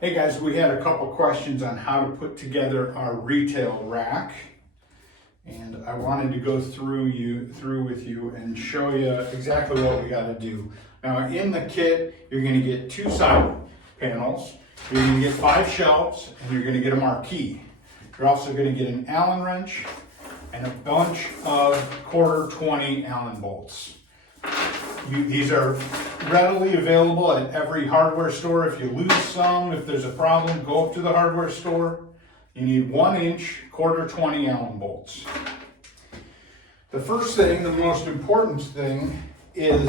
Hey guys, we had a couple questions on how to put together our retail rack, and I wanted to go through with you and show you exactly what we got to do. Now in the kit, you're going to get 2 side panels, you're going to get 5 shelves, and you're going to get a marquee. You're also going to get an Allen wrench and a bunch of 1/4-20 Allen bolts. These are readily available at every hardware store. If you lose some, if there's a problem, go up to the hardware store. You need 1-inch 1/4-20 Allen bolts. The first thing, the most important thing, is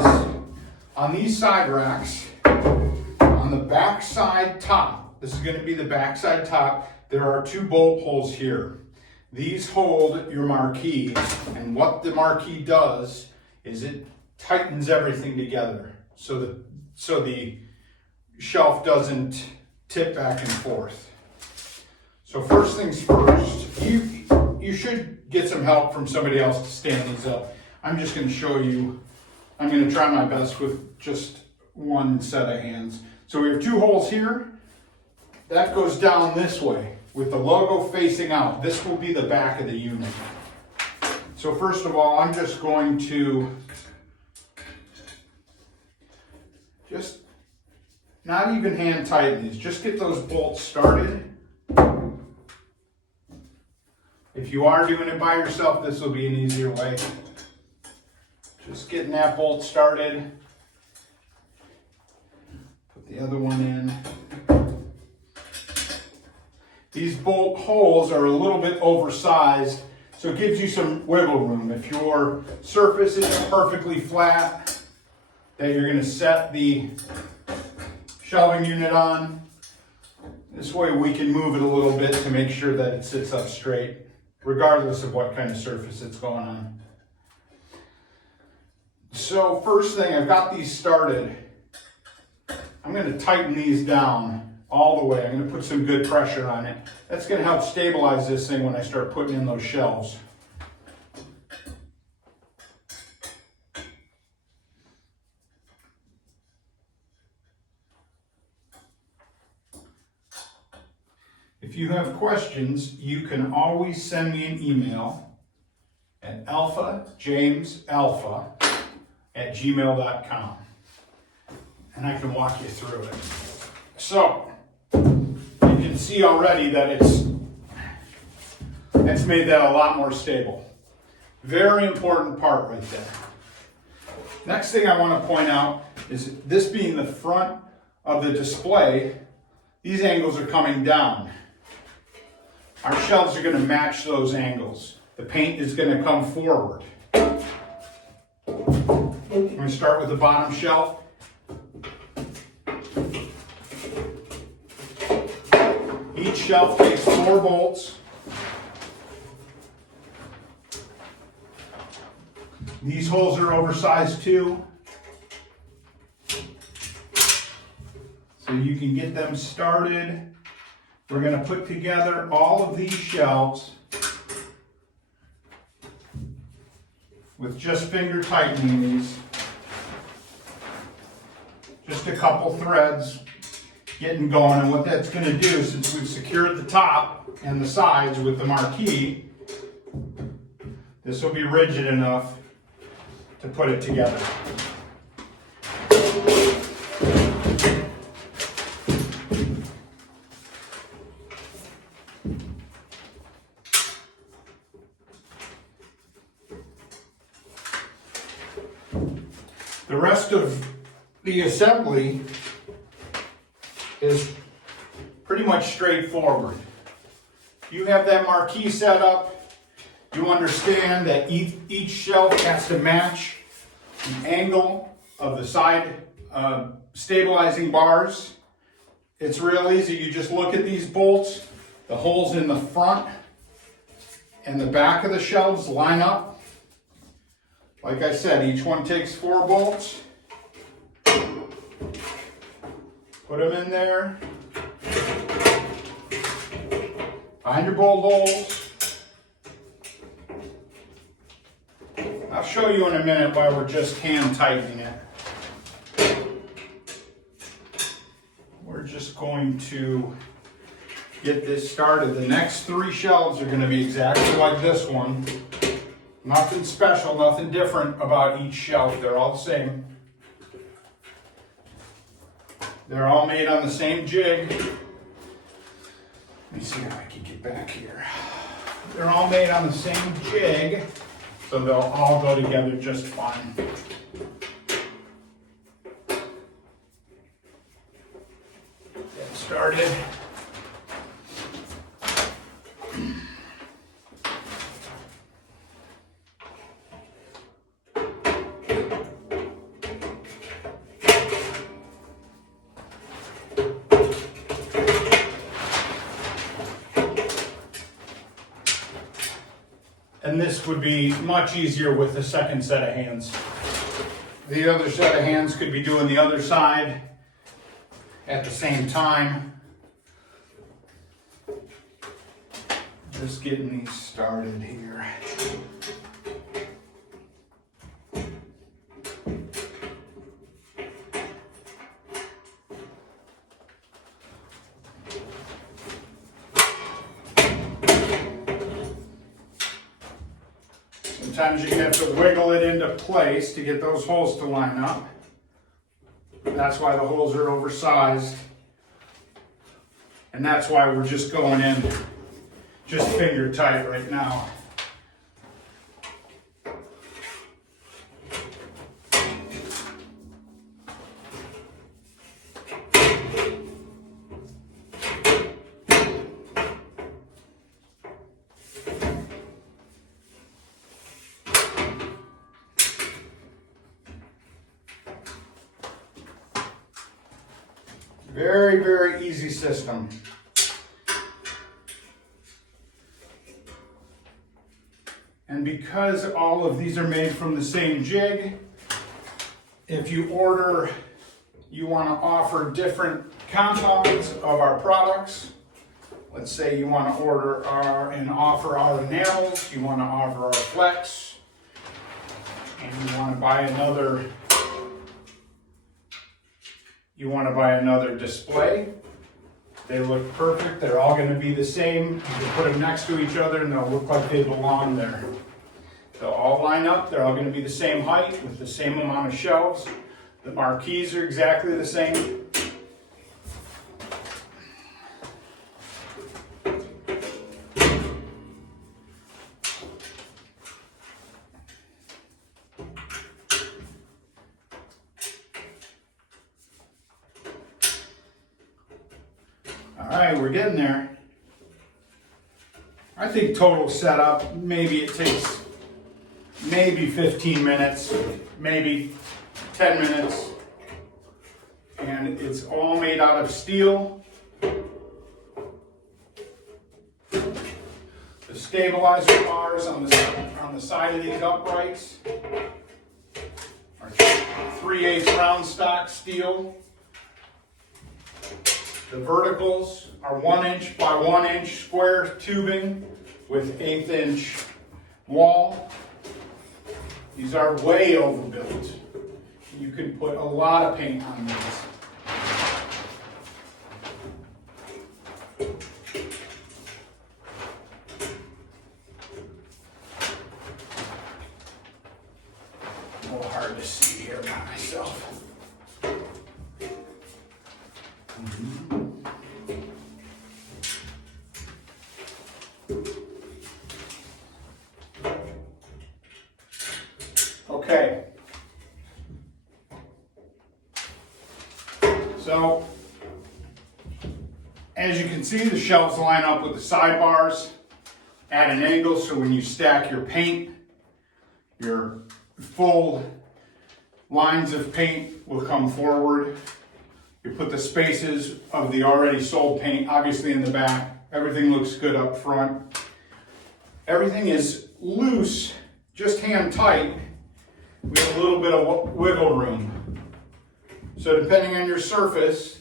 on these side racks, on the back side top, this is going to be the back side top, there are 2 bolt holes here. These hold your marquee, and what the marquee does is it tightens everything together so the shelf doesn't tip back and forth. So first things first, you should get some help from somebody else to stand these up. I'm just going to show you. I'm going to try my best with just one set of hands. So we have 2 holes here. That goes down this way with the logo facing out. This will be the back of the unit. So first of all, I'm just going to not even hand tighten these, just get those bolts started. If you are doing it by yourself, this will be an easier way. Just getting that bolt started. Put the other one in. These bolt holes are a little bit oversized, so it gives you some wiggle room. If your surface isn't perfectly flat, that you're going to set the shelving unit on. This way we can move it a little bit to make sure that it sits up straight, regardless of what kind of surface it's going on. So first thing, I've got these started. I'm going to tighten these down all the way. I'm going to put some good pressure on it. That's going to help stabilize this thing when I start putting in those shelves. If you have questions, you can always send me an email at alphajamesalpha@gmail.com, and I can walk you through it. So you can see already that it's made that a lot more stable. Very important part right there. Next thing I want to point out is this being the front of the display, these angles are coming down. Our shelves are going to match those angles. The paint is going to come forward. I'm going to start with the bottom shelf. Each shelf takes 4 bolts. These holes are oversized too, so you can get them started. We're going to put together all of these shelves with just finger tightening these. Just a couple threads getting going. And what that's going to do, since we've secured the top and the sides with the marquee, this will be rigid enough to put it together. The rest of the assembly is pretty much straightforward. You have that marquee set up. You understand that each shelf has to match the angle of the side stabilizing bars. It's real easy. You just look at these bolts. The holes in the front and the back of the shelves line up. Like I said, each one takes 4 bolts. Put them in there. Find your bolt holes. I'll show you in a minute why we're just hand tightening it. We're just going to get this started. The next 3 shelves are going to be exactly like this one. Nothing special, nothing different about each shelf. They're all the same. They're all made on the same jig. Let me see how I can get back here. They're all made on the same jig, so they'll all go together just fine. Get started. And this would be much easier with the second set of hands. The other set of hands could be doing the other side at the same time. Just getting these started here. Sometimes you have to wiggle it into place to get those holes to line up. That's why the holes are oversized. And that's why we're just going in just finger tight right now. Very, very easy system. And because all of these are made from the same jig, if you order, you want to offer different compounds of our products. Let's say you want to order and offer our enamels, you want to offer our flex, and you want to buy another display. They look perfect. They're all going to be the same. You can put them next to each other and they'll look like they belong there. They'll all line up. They're all going to be the same height with the same amount of shelves. The marquees are exactly the same. All right, we're getting there. I think total setup, maybe it takes maybe 15 minutes, maybe 10 minutes. And it's all made out of steel. The stabilizer bars on the side of these uprights are 3/8 round stock steel. The verticals are 1 inch by 1 inch square tubing with 1/8 inch wall. These are way overbuilt. You can put a lot of paint on these. A little hard to see here by myself. Okay. So, as you can see, the shelves line up with the sidebars at an angle, so when you stack your paint, your full lines of paint will come forward. You put the spaces of the already sold paint obviously in the back. Everything looks good up front. Everything is loose, just hand tight. We have a little bit of wiggle room. So depending on your surface,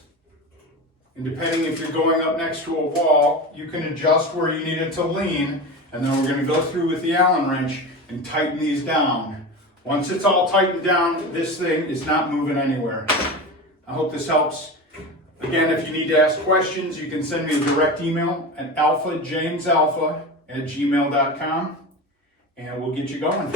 and depending if you're going up next to a wall, you can adjust where you need it to lean, and then we're going to go through with the Allen wrench and tighten these down. Once it's all tightened down, this thing is not moving anywhere. I hope this helps. Again, if you need to ask questions, you can send me a direct email at alphajamesalpha@gmail.com, and we'll get you going.